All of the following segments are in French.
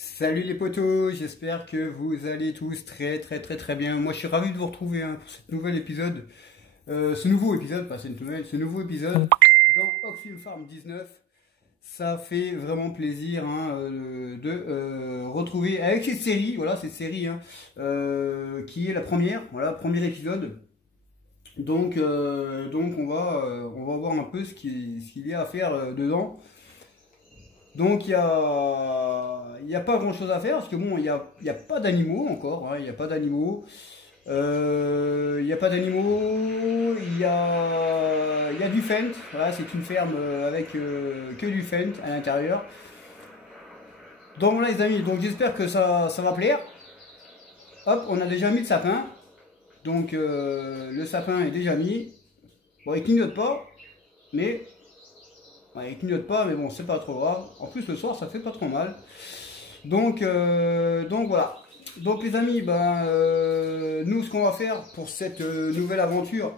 Salut les potos, j'espère que vous allez tous très bien. Moi je suis ravi de vous retrouver pour ce nouvel épisode. Ce nouveau épisode, pas cette nouvelle, ce nouveau épisode dans Oxfilm Farm 19. Ça fait vraiment plaisir de retrouver avec cette série, voilà cette série qui est la première, voilà, premier épisode. Donc on va voir un peu ce qu'il y a à faire dedans. Donc il y a pas grand chose à faire parce que bon il y a pas d'animaux encore, il n'y a pas d'animaux. Il n'y a pas d'animaux, il y a du Fent, voilà, c'est une ferme avec que du Fent à l'intérieur. Donc voilà les amis, donc j'espère que ça va plaire. Hop, on a déjà mis le sapin, donc le sapin est déjà mis. Bon, il clignote pas, mais ouais, il clignote pas, mais bon, c'est pas trop grave. En plus le soir, ça fait pas trop mal. Donc voilà. Donc les amis, nous ce qu'on va faire pour cette nouvelle aventure,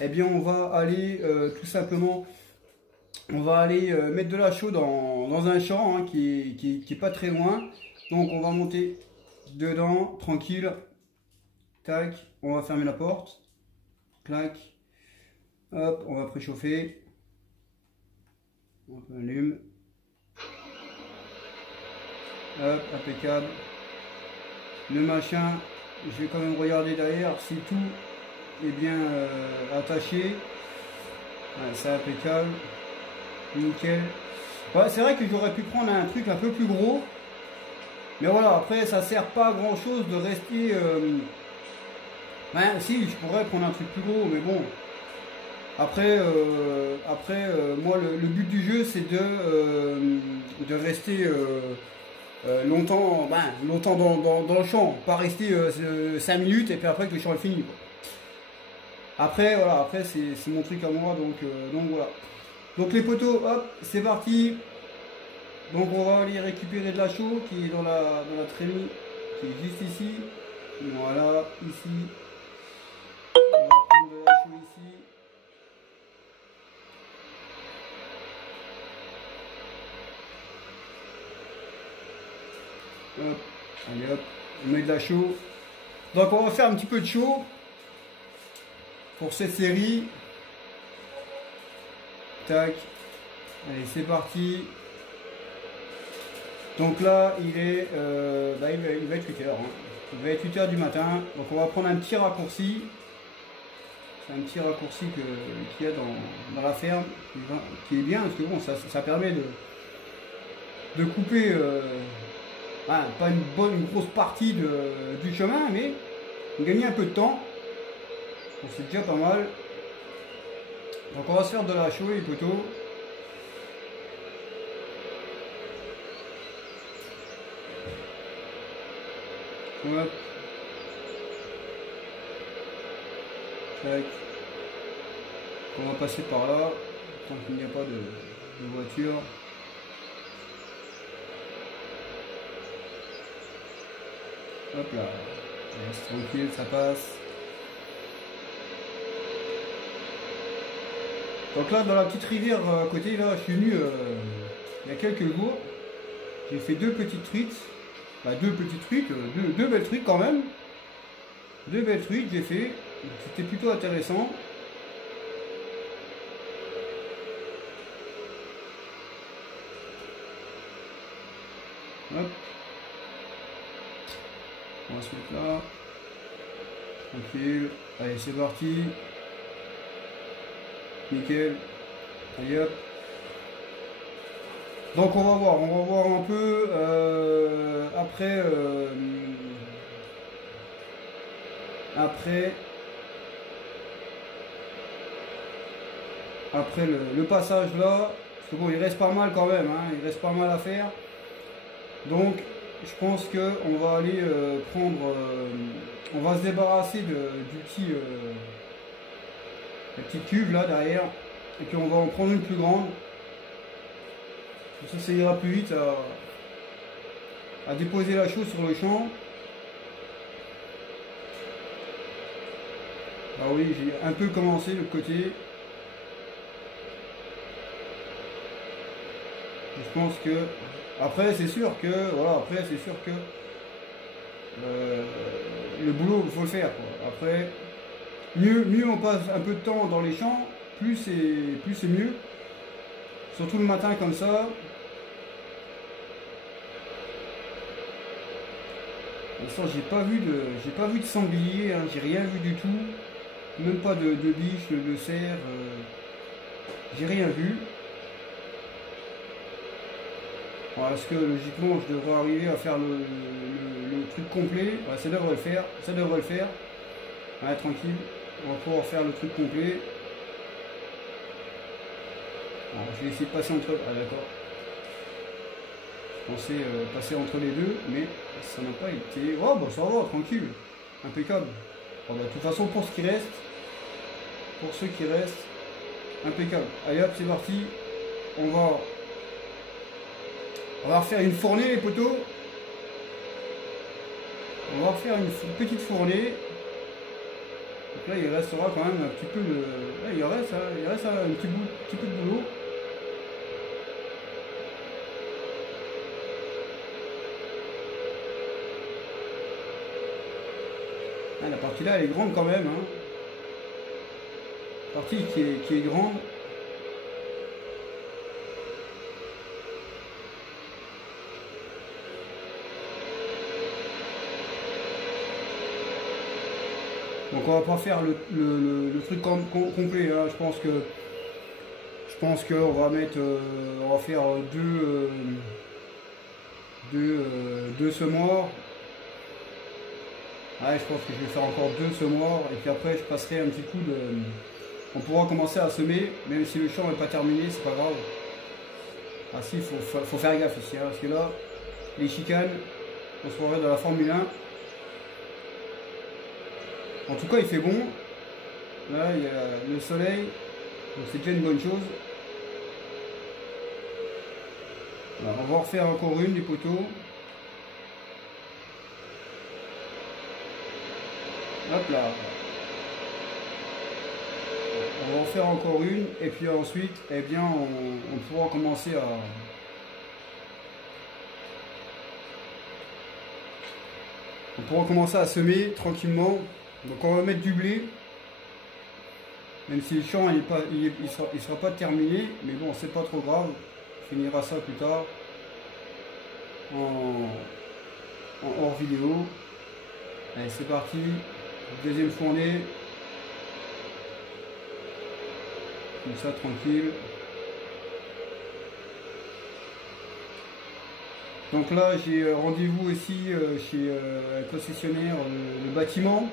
eh bien on va aller tout simplement, on va aller mettre de la chaux dans un champ qui est pas très loin. Donc on va monter dedans, tranquille, tac, on va fermer la porte, clac, hop, on va préchauffer, on allume, hop, impeccable. Le machin, je vais quand même regarder derrière si tout est bien attaché. Ouais, c'est impeccable, nickel. Ouais, c'est vrai que j'aurais pu prendre un truc un peu plus gros, mais voilà, après ça sert pas à grand chose de rester. Si, je pourrais prendre un truc plus gros, mais bon. Après, moi le but du jeu c'est de rester longtemps dans le champ, pas rester 5 minutes et puis après que le champ est fini, quoi. Après voilà, après c'est mon truc à moi, donc voilà. Donc les poteaux, hop, c'est parti. Donc on va aller récupérer de la chaux qui est dans la trémie, qui est juste ici. Voilà, ici. On va prendre de la chaux ici. Hop, allez hop, on met de la chaux. Donc on va faire un petit peu de chaux pour cette série. Tac, allez c'est parti. Donc là il est, il va être 8h. Il va être 8h du matin. Donc on va prendre un petit raccourci. C'est un petit raccourci qu'il y a dans la ferme, qui est bien parce que bon, ça permet de couper. Pas une grosse partie du chemin, mais gagner un peu de temps. Donc c'est déjà pas mal. Donc on va se faire de la chaux les poteaux. Hop. Tac. On va passer par là, tant qu'il n'y a pas de voiture. Hop là, reste tranquille, ça passe. Donc là, dans la petite rivière à côté, là, je suis venu il y a quelques jours. J'ai fait deux petites truites. Deux petites truites, deux belles truites quand même. Deux belles truites, j'ai fait. C'était plutôt intéressant. Hop. On va se mettre là. Tranquille. Allez, c'est parti. Nickel. Allez hop. Donc on va voir un peu après le passage là, parce que bon il reste pas mal quand même, il reste pas mal à faire. Donc je pense que on va aller on va se débarrasser du petit la petite cuve là derrière, et puis on va en prendre une plus grande. Ça ira plus vite à déposer la chaux sur le champ. Ah oui, j'ai un peu commencé le côté. Je pense que après c'est sûr que voilà, après c'est sûr que le boulot il faut le faire quoi. Après mieux on passe un peu de temps dans les champs, plus c'est mieux. Surtout le matin comme ça. Pour l'instant j'ai pas vu de sanglier, hein, j'ai rien vu du tout. Même pas de biche, de cerf, j'ai rien vu. Alors, est-ce que logiquement je devrais arriver à faire le truc complet? Ouais, ça devrait le faire, ça devrait le faire. Ouais, tranquille, on va pouvoir faire le truc complet. Alors, je vais essayer de passer entre... Ah d'accord. Je pensais passer entre les deux, mais ça n'a pas été... Oh bah ça va, tranquille, impeccable. Bon, bah, de toute façon pour ce qui reste, impeccable. Allez hop, c'est parti. On va refaire une fournée les poteaux. On va refaire une petite fournée. Donc là il restera quand même un petit peu de... Là, il reste un petit peu de boulot. Ah, la partie là elle est grande quand même. Hein. Partie qui est grande. Donc on va pas faire le truc complet. Hein. Je pense qu'on va mettre, on va faire deux semoirs. Ouais, je pense que je vais faire encore 2 semoirs et puis après je passerai un petit coup de... On pourra commencer à semer, même si le champ n'est pas terminé, c'est pas grave. Ah si, faut faire gaffe ici, hein, parce que là, les chicanes, on se croirait dans la Formule 1. En tout cas, il fait bon. Là, il y a le soleil, donc c'est déjà une bonne chose. Alors, on va en refaire encore une, des poteaux. Hop là. On va en faire encore une et puis ensuite, eh bien, on pourra commencer à... On pourra commencer à semer tranquillement. Donc on va mettre du blé. Même si le champ il sera pas terminé, mais bon, c'est pas trop grave. On finira ça plus tard en hors vidéo. Allez, c'est parti. Deuxième fournée. Comme ça, tranquille. Donc là, j'ai rendez-vous aussi chez un concessionnaire, le bâtiment.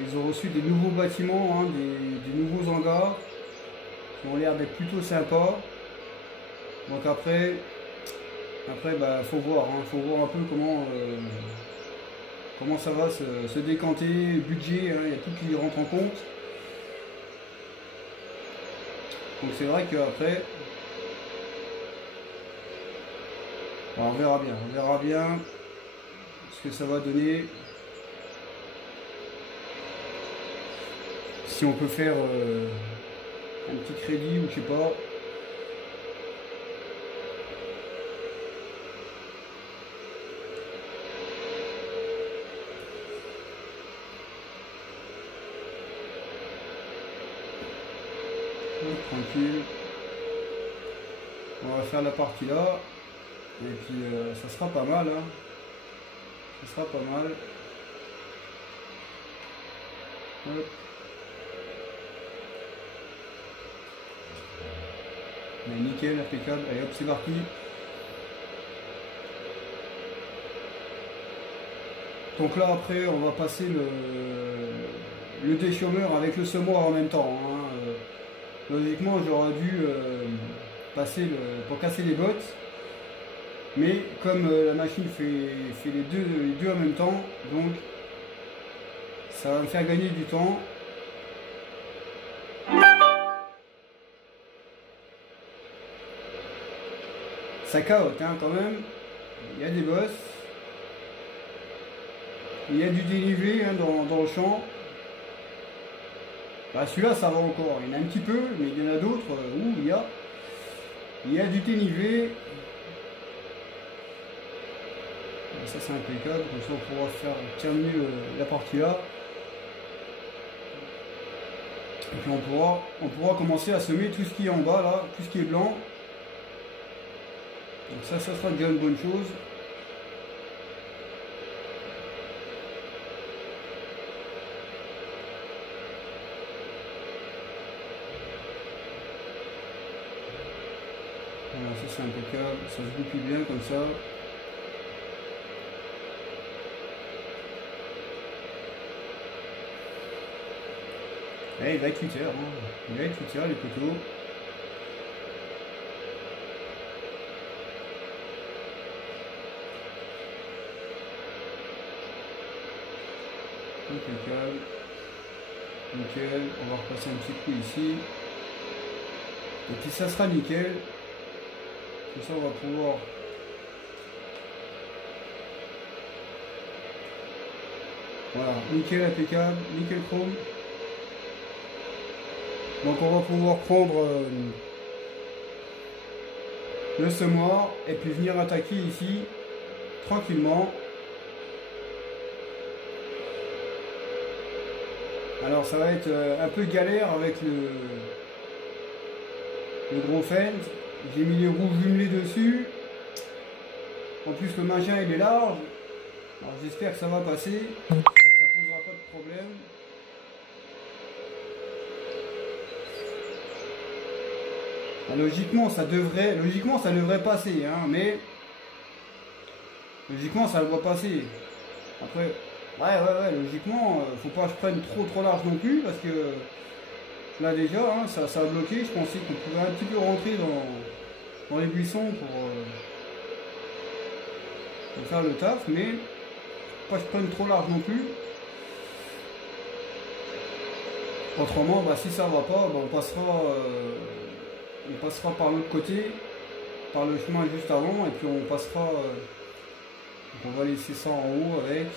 Ils ont reçu des nouveaux bâtiments, hein, des nouveaux hangars qui ont l'air d'être plutôt sympas. Donc après bah, faut voir, hein, faut voir un peu comment ça va se décanter, budget, hein, il y a tout qui rentre en compte. Donc c'est vrai qu'après, on verra bien ce que ça va donner. Si on peut faire un petit crédit ou je sais pas. Tranquille. On va faire la partie là. Et puis ça sera pas mal. Hein. Ça sera pas mal. Hop. Mais nickel, impeccable. Allez hop, c'est parti. Donc là après on va passer le déchômeur avec le semoir en même temps. Hein. Logiquement j'aurais dû passer pour casser les bottes. Mais comme la machine fait les deux en même temps, donc ça va me faire gagner du temps. Ça caote hein, quand même, il y a des bosses, il y a du dénivelé hein, dans le champ. Bah, celui-là ça va encore, il y en a un petit peu, mais il y en a d'autres où il y a du dénivelé. Ça c'est impeccable, comme ça on pourra faire terminer la partie là. Et puis on pourra commencer à semer tout ce qui est en bas là, tout ce qui est blanc. Donc ça sera déjà une bonne chose. Voilà, ça c'est impeccable, ça se goupille bien comme ça. Et il va être 8 heures, hein. Il va être 8 heures les poteaux. Impeccable. Nickel, on va repasser un petit coup ici. Et puis ça sera nickel. Comme ça on va pouvoir voilà, nickel impeccable, nickel chrome. Donc on va pouvoir prendre le semoir et puis venir attaquer ici tranquillement. Alors ça va être un peu galère avec le gros fend. J'ai mis les roues jumelées dessus. En plus le machin il est large. Alors j'espère que ça va passer. Ça posera pas de problème. Logiquement ça devrait passer, hein, mais logiquement ça doit passer. Après, ouais, logiquement, faut pas que je prenne trop large non plus, parce que là déjà, hein, ça a bloqué. Je pensais qu'on pouvait un petit peu rentrer dans les buissons pour faire le taf, mais faut pas que je prenne trop large non plus. Autrement, bah, si ça va pas, bah, on passera par l'autre côté, par le chemin juste avant, et puis on passera. Donc on va laisser ça en haut avec.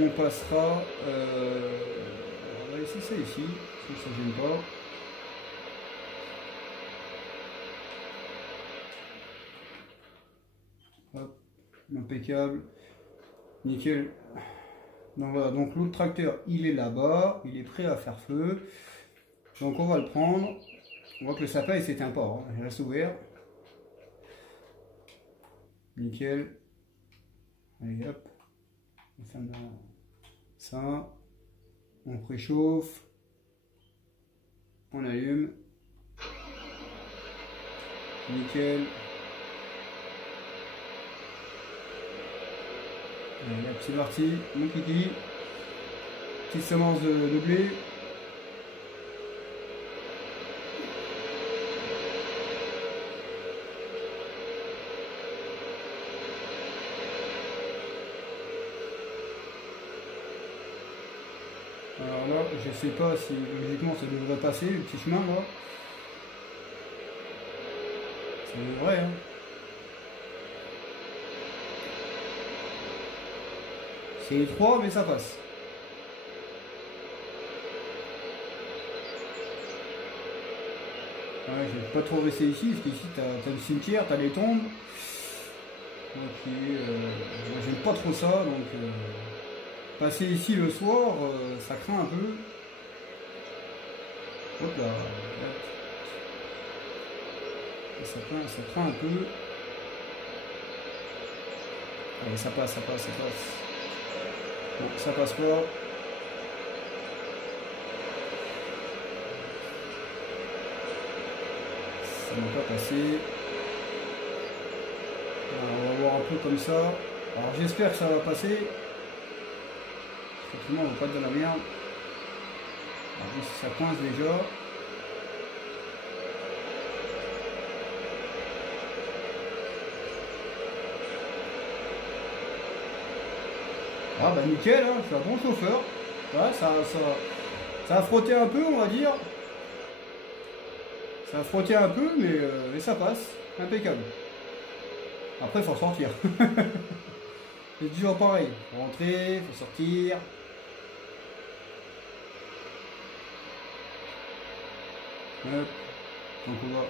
On passera. On va laisser ça ici, parce que ça gêne pas. Hop, impeccable. Nickel. Donc voilà, donc l'autre tracteur il est là-bas, il est prêt à faire feu. Donc on va le prendre. On voit que le sapin il s'éteint pas, hein. Il reste ouvert. Nickel. Allez hop. On ferme ça. On préchauffe. On allume. Nickel. Allez, là, c'est parti, mon kiki. Petite semence de blé. Alors là, je sais pas si logiquement ça devrait passer, le petit chemin là. Ça devrait, hein. C'est étroit, mais ça passe. Ouais, je vais pas trop rester ici, parce qu'ici t'as le cimetière, t'as les tombes. Donc moi j'aime pas trop ça, donc passer ici le soir, ça craint un peu. Hop là. Ça craint un peu. Allez, ça passe. Bon, ça passe pas. Ça n'a pas passé. Alors, on va voir un peu comme ça. Alors j'espère que ça va passer. Effectivement, on va pas être dans la merde. Alors, si ça coince déjà. Ah bah nickel, hein, je suis un bon chauffeur. Ouais, ça a frotté un peu, on va dire. Ça a frotté un peu, mais ça passe. Impeccable. Après, il faut sortir. C'est toujours pareil. Faut rentrer, faut sortir. Hop. Donc on va.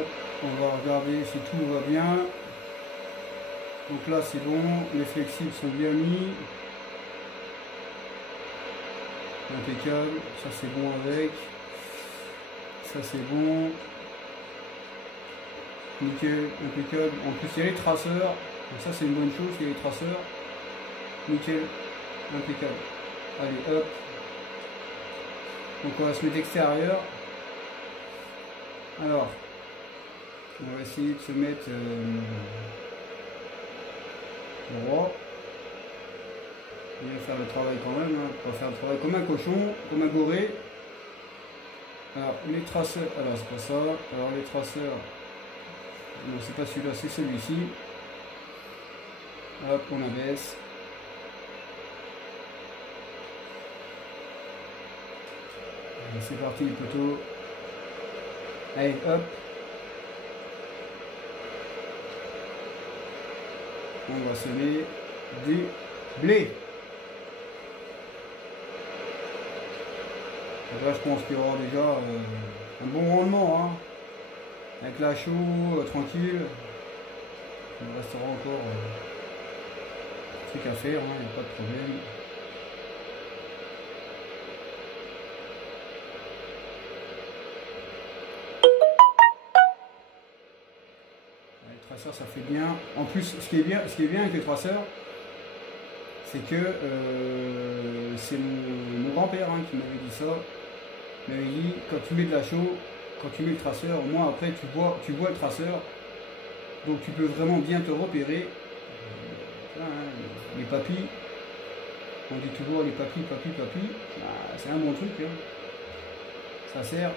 Hop. On va regarder si tout va bien. Donc là c'est bon, les flexibles sont bien mis. Impeccable, ça c'est bon avec. Ça c'est bon. Nickel, impeccable. En plus il y a les traceurs. Donc ça c'est une bonne chose, il y a les traceurs. Nickel, impeccable. Allez hop. Donc on va se mettre extérieur. Alors, on va essayer de se mettre droit. Il va faire le travail quand même, hein. On va faire le travail comme un cochon, comme un goré. Alors les traceurs, alors c'est pas ça. Alors les traceurs, non c'est pas celui-là, c'est celui-ci. Hop, on abaisse. C'est parti les poteaux. Allez hop. On va semer du blé. Là, je pense qu'il y aura déjà un bon rendement. Hein. Avec la chaux, tranquille. Il restera encore un truc à faire, il n'y a pas de problème. Les traceurs, ça fait bien. En plus, ce qui est bien avec les traceurs, c'est que c'est mon grand-père qui m'avait dit ça. Il m'avait dit, quand tu mets de la chaux, quand tu mets le traceur, au moins après tu vois le traceur, donc tu peux vraiment bien te repérer. Les papis, on dit toujours les papis, c'est un bon truc, hein. Ça sert.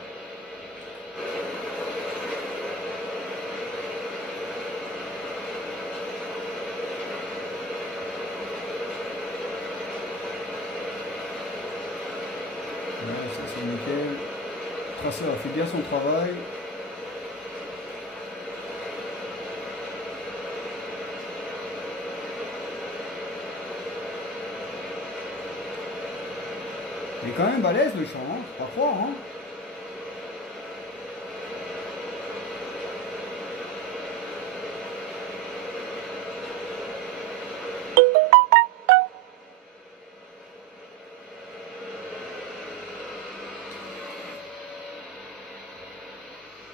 Voilà, ça c'est nickel. Le traceur a fait bien son travail. Il est quand même balèze le champ, hein, faut pas croire. Hein.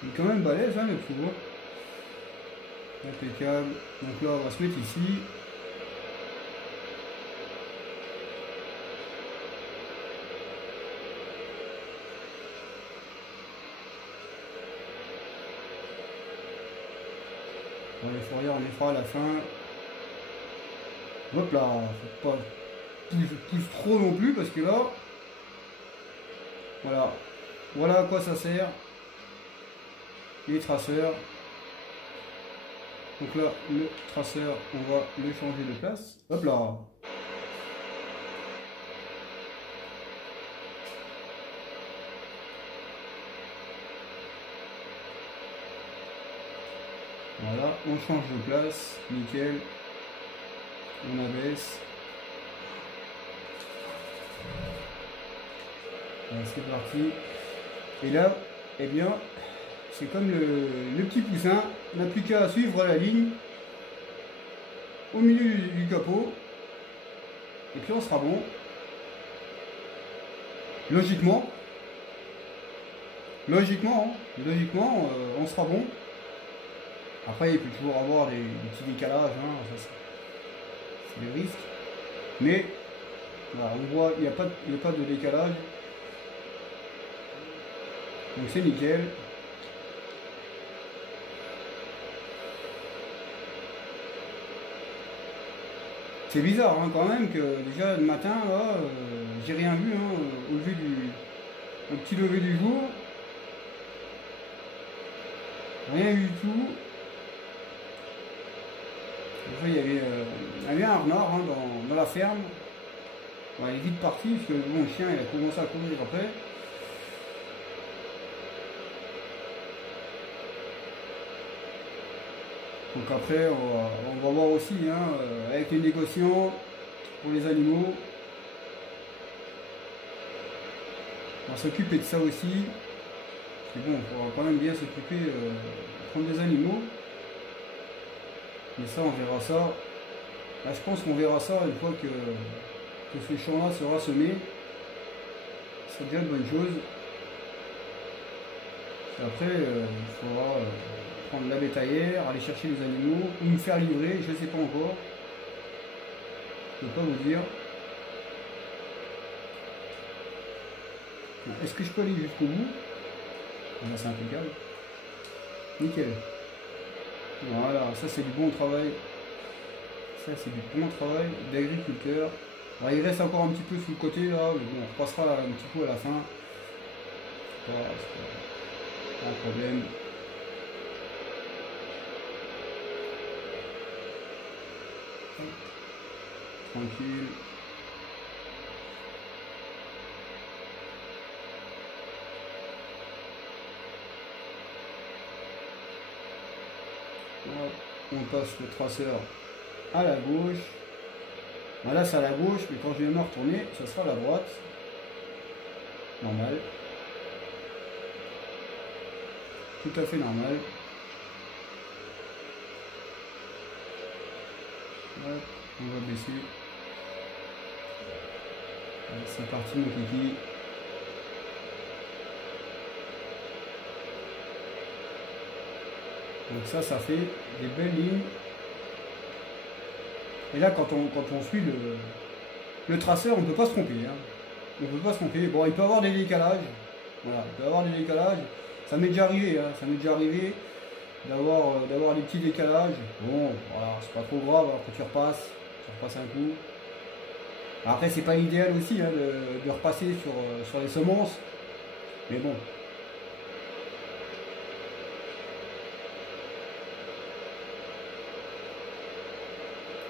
Il est quand même balèze le four. Impeccable. Donc là on va se mettre ici. Bon, les fourrières on les fera à la fin. Hop là, faut pas pousse trop non plus parce que là, voilà à quoi ça sert. Les traceurs. Donc là, le traceur, on va le changer de place. Hop là. Voilà, on change de place, nickel. On abaisse. Voilà, c'est parti. Et là, eh bien, c'est comme le petit poussin, on n'a plus qu'à suivre la ligne au milieu du capot. Et puis on sera bon. Logiquement, on sera bon. Après, il peut toujours avoir des petits décalages, c'est des risques. Mais voilà, on voit, il n'y a pas de décalage. Donc c'est nickel. C'est bizarre quand même que déjà le matin, là, j'ai rien vu au petit lever du jour. Rien du tout. Après, il y avait un renard dans la ferme. Bon, il est vite parti parce que bon, le chien il a commencé à courir après. Donc après, on va voir aussi, hein, avec les négociants pour les animaux. On va s'occuper de ça aussi. C'est bon, il faudra quand même bien s'occuper de prendre des animaux. Mais ça, on verra ça. Là, je pense qu'on verra ça une fois que ce champ-là sera semé. C'est déjà une bonne chose. Et après, il faudra prendre la bétaillère, aller chercher les animaux, ou me faire livrer, je ne sais pas encore. Je ne peux pas vous dire. Est-ce que je peux aller jusqu'au bout? Là, c'est impeccable. Nickel. Voilà, ça c'est du bon travail. Ça c'est du bon travail d'agriculteur. Il reste encore un petit peu sous le côté là, mais bon, on repassera un petit peu à la fin. Voilà, c'est pas un problème. Tranquille. Hop, on passe le traceur à la gauche. Là c'est à la gauche, mais quand je vais me retourner, ça sera à la droite. Normal. Tout à fait normal. Hop, on va baisser. C'est parti mon kiki. Donc ça fait des belles lignes. Et là, quand on suit le traceur, on ne peut pas se tromper. Hein. On ne peut pas se tromper. Bon, il peut y avoir des décalages. Voilà, il peut y avoir des décalages. Ça m'est déjà arrivé. Hein. Ça m'est déjà arrivé d'avoir des petits décalages. Bon, voilà, c'est pas trop grave. Après, tu repasses un coup. Après, c'est pas idéal aussi hein, de repasser sur les semences. Mais bon.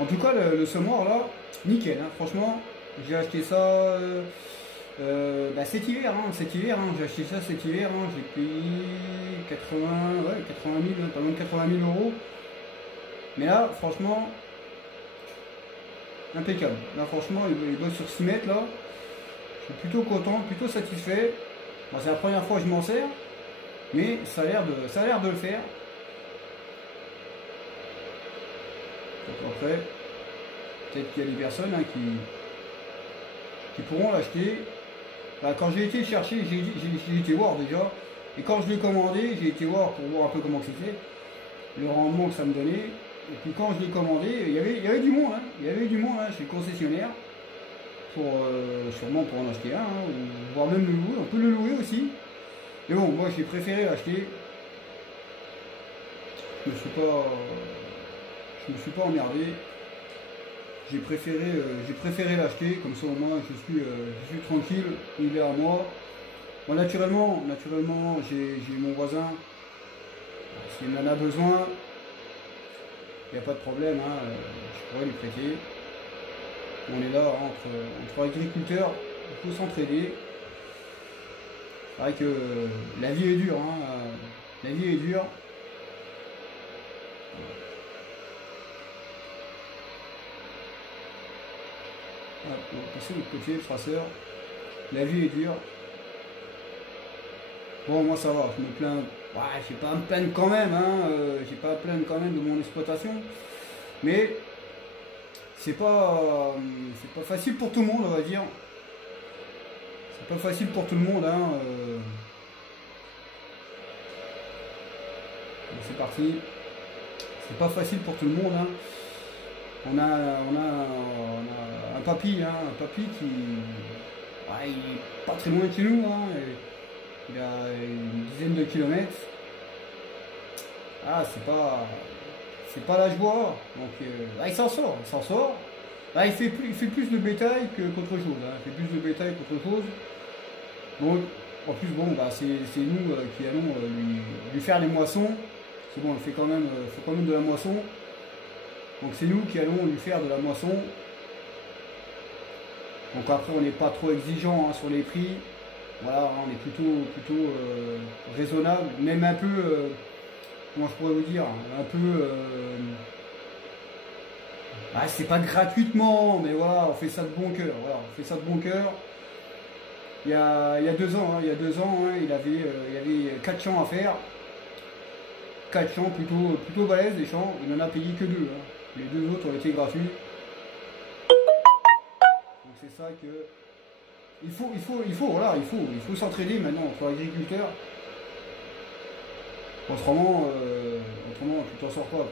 En tout cas, le semoir là, nickel, hein, franchement, j'ai acheté ça cet hiver, j'ai acheté ça cet hiver, hein, j'ai payé 80 000, pas loin de 80 000 euros. Mais là, franchement, impeccable. Là, franchement, il bosse sur 6 mètres là. Je suis plutôt content, plutôt satisfait. Bon, c'est la première fois que je m'en sers, mais ça a l'air de le faire. Après, peut-être qu'il y a des personnes hein, qui pourront l'acheter. Quand j'ai été chercher, j'ai été voir déjà. Et quand je l'ai commandé, j'ai été voir pour voir un peu comment c'était, le rendement que ça me donnait. Et puis quand je l'ai commandé, il y avait du monde. Hein. Il y avait du monde hein, chez le concessionnaire. Sûrement pour en acheter un, hein, ou voire même le louer. On peut le louer aussi. Mais bon, moi j'ai préféré l'acheter. Je me suis pas emmerdé. J'ai préféré l'acheter, comme ça au moins je suis tranquille, il est à moi. Bon, naturellement j'ai mon voisin, s'il en a besoin, il n'y a pas de problème, hein, je pourrais lui prêter. On est là entre agriculteurs, il faut s'entraider. C'est vrai que la vie est dure, hein, la vie est dure. On va passer de l'autre côté, le traceur. La vie est dure. Bon, moi ça va, je me plains. Ouais, j'ai pas à me plaindre quand même, hein. J'ai pas à me plaindre quand même de mon exploitation. Mais c'est pas facile pour tout le monde, on va dire. C'est pas facile pour tout le monde, hein. C'est parti. C'est pas facile pour tout le monde, hein. On a un papy qui il est pas très loin de chez nous, hein, il a une dizaine de kilomètres. Ah, c'est pas la joie. Donc il s'en sort. Là, il fait plus de bétail qu'autre chose. Hein. Il fait plus de bétail qu'autre chose. Donc en plus bon c'est nous qui allons lui faire les moissons. C'est bon, il fait quand même de la moisson. Donc c'est nous qui allons lui faire de la moisson. Donc après on n'est pas trop exigeant hein, sur les prix. Voilà, hein, on est plutôt raisonnable, même un peu comment je pourrais vous dire, un peu, c'est pas gratuitement, mais voilà, on fait ça de bon cœur, voilà, on fait ça de bon cœur. Il y a 2 ans, hein, il y avait 4 champs à faire, 4 champs plutôt balèzes, les champs, il n'en a payé que 2, hein. Les 2 autres ont été gratuits. Donc c'est ça que il faut s'entraider maintenant entre agriculteurs. Autrement tu t'en sors pas, quoi.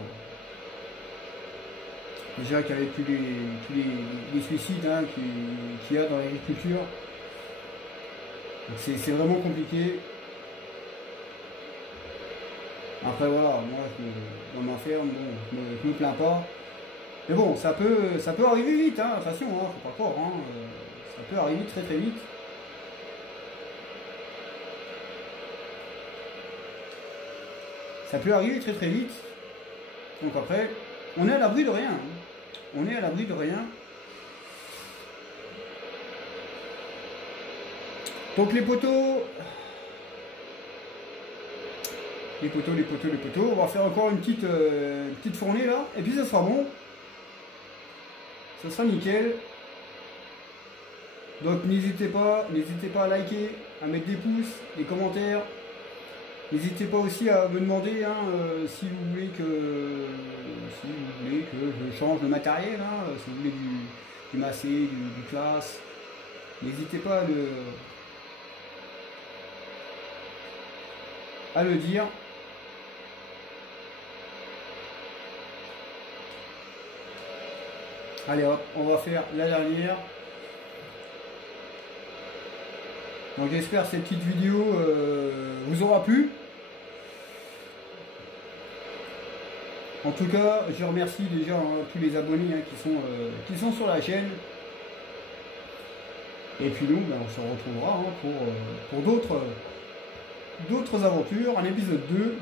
Déjà qu'avec tous les suicides, hein, qu'il y a dans l'agriculture, c'est vraiment compliqué. Après voilà, moi dans ma ferme, bon, je me plains pas. Mais bon, ça peut arriver vite, hein, attention, hein, faut pas croire, hein, ça peut arriver très très vite. Ça peut arriver très très vite. Donc après, on est à l'abri de rien. Hein. On est à l'abri de rien. Donc les poteaux, on va faire encore une petite fournée là, et puis ça sera bon. Ça sera nickel. Donc n'hésitez pas à liker, à mettre des pouces, des commentaires. N'hésitez pas aussi à me demander, hein, si vous voulez que je change de matériel, hein, si vous voulez du massé, du classe. N'hésitez pas à le dire. Allez hop, on va faire la dernière. Donc j'espère que cette petite vidéo vous aura plu. En tout cas, je remercie déjà, hein, tous les abonnés, hein, qui sont sur la chaîne. Et puis nous, on se retrouvera, hein, pour d'autres aventures, un épisode 2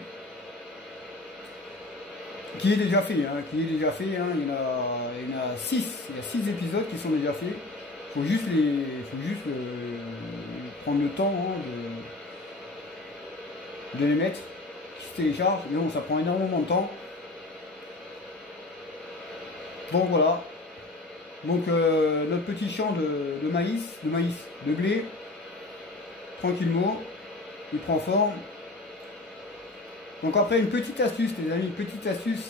qui est déjà fait, hein, il y en a 6, il y a 6 épisodes qui sont déjà faits. Faut juste prendre le temps, hein, de les mettre, qui se téléchargent. Mais bon, ça prend énormément de temps. Donc voilà. Donc notre petit champ de maïs, de blé, tranquillement, il prend forme. Donc après, une petite astuce, les amis,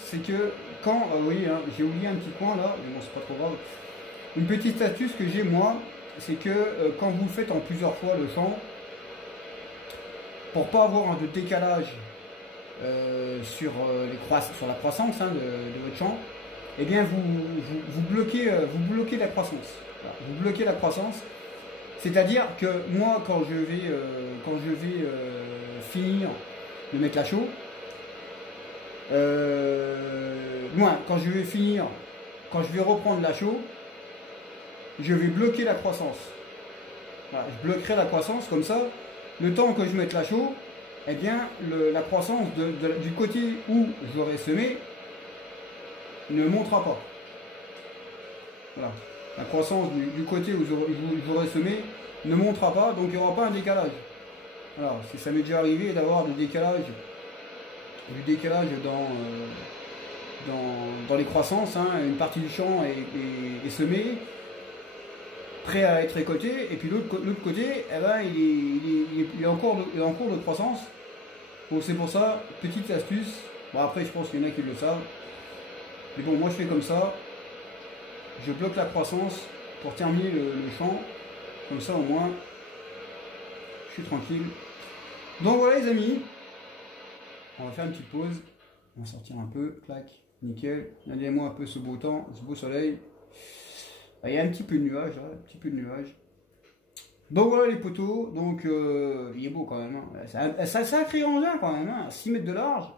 c'est que quand, vous voyez, hein, j'ai oublié un petit coin là, mais bon, c'est pas trop grave. Une petite astuce que j'ai moi, c'est que quand vous faites en plusieurs fois le champ, pour pas avoir de décalage sur la croissance, hein, de votre champ, eh bien vous bloquez la croissance. Voilà, vous bloquez la croissance. C'est-à-dire que moi, quand je vais finir de mettre la chaux, quand je vais reprendre la chaux, je vais bloquer la croissance. Voilà, je bloquerai la croissance comme ça. Le temps que je mette la chaux, eh bien la croissance du côté où j'aurai semé ne montera pas. Voilà. La croissance du côté où j'aurai semé ne montera pas, donc il n'y aura pas un décalage. Voilà, ça m'est déjà arrivé d'avoir du décalage dans les croissances, hein. Une partie du champ est semée, prêt à être récolté, et puis l'autre côté, eh ben, il est en cours de croissance. Donc c'est pour ça, petite astuce. Bon, après je pense qu'il y en a qui le savent, mais bon, moi je fais comme ça, je bloque la croissance pour terminer le champ, comme ça au moins je suis tranquille. Donc voilà les amis, on va faire une petite pause, on va sortir un peu, clac, nickel. Regardez-moi un peu ce beau temps, ce beau soleil. Il y a un petit peu de nuages, là, Donc voilà les poteaux, donc il est beau quand même, hein. C'est un sacré engin quand même, hein. 6 mètres de large.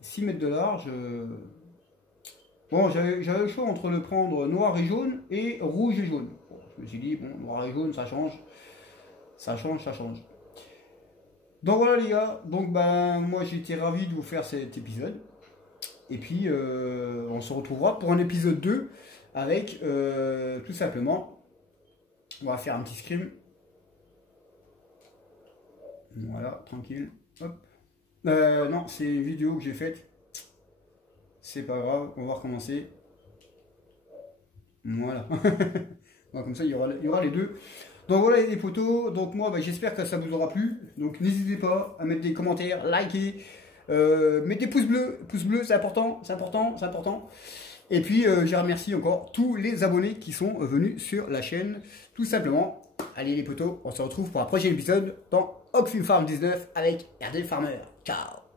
6 mètres de large. Bon, j'avais le choix entre le prendre noir et jaune et rouge et jaune. Bon, je me suis dit, bon, noir et jaune, ça change. Ça change. Donc voilà les gars, donc ben moi j'étais ravi de vous faire cet épisode. Et puis on se retrouvera pour un épisode 2 avec tout simplement, on va faire un petit scrim. Voilà, tranquille. Hop. Non, c'est une vidéo que j'ai faite. C'est pas grave, on va recommencer. Voilà. Bon, comme ça, il y aura les deux. Donc voilà les potos. Donc moi, bah, j'espère que ça vous aura plu. Donc n'hésitez pas à mettre des commentaires, liker, mettre des pouces bleus. Pouces bleus, c'est important, c'est important, c'est important. Et puis, je remercie encore tous les abonnés qui sont venus sur la chaîne, tout simplement. Allez les potos, on se retrouve pour un prochain épisode dans Oxfilm Farm 19 avec RD Farmer. Ciao!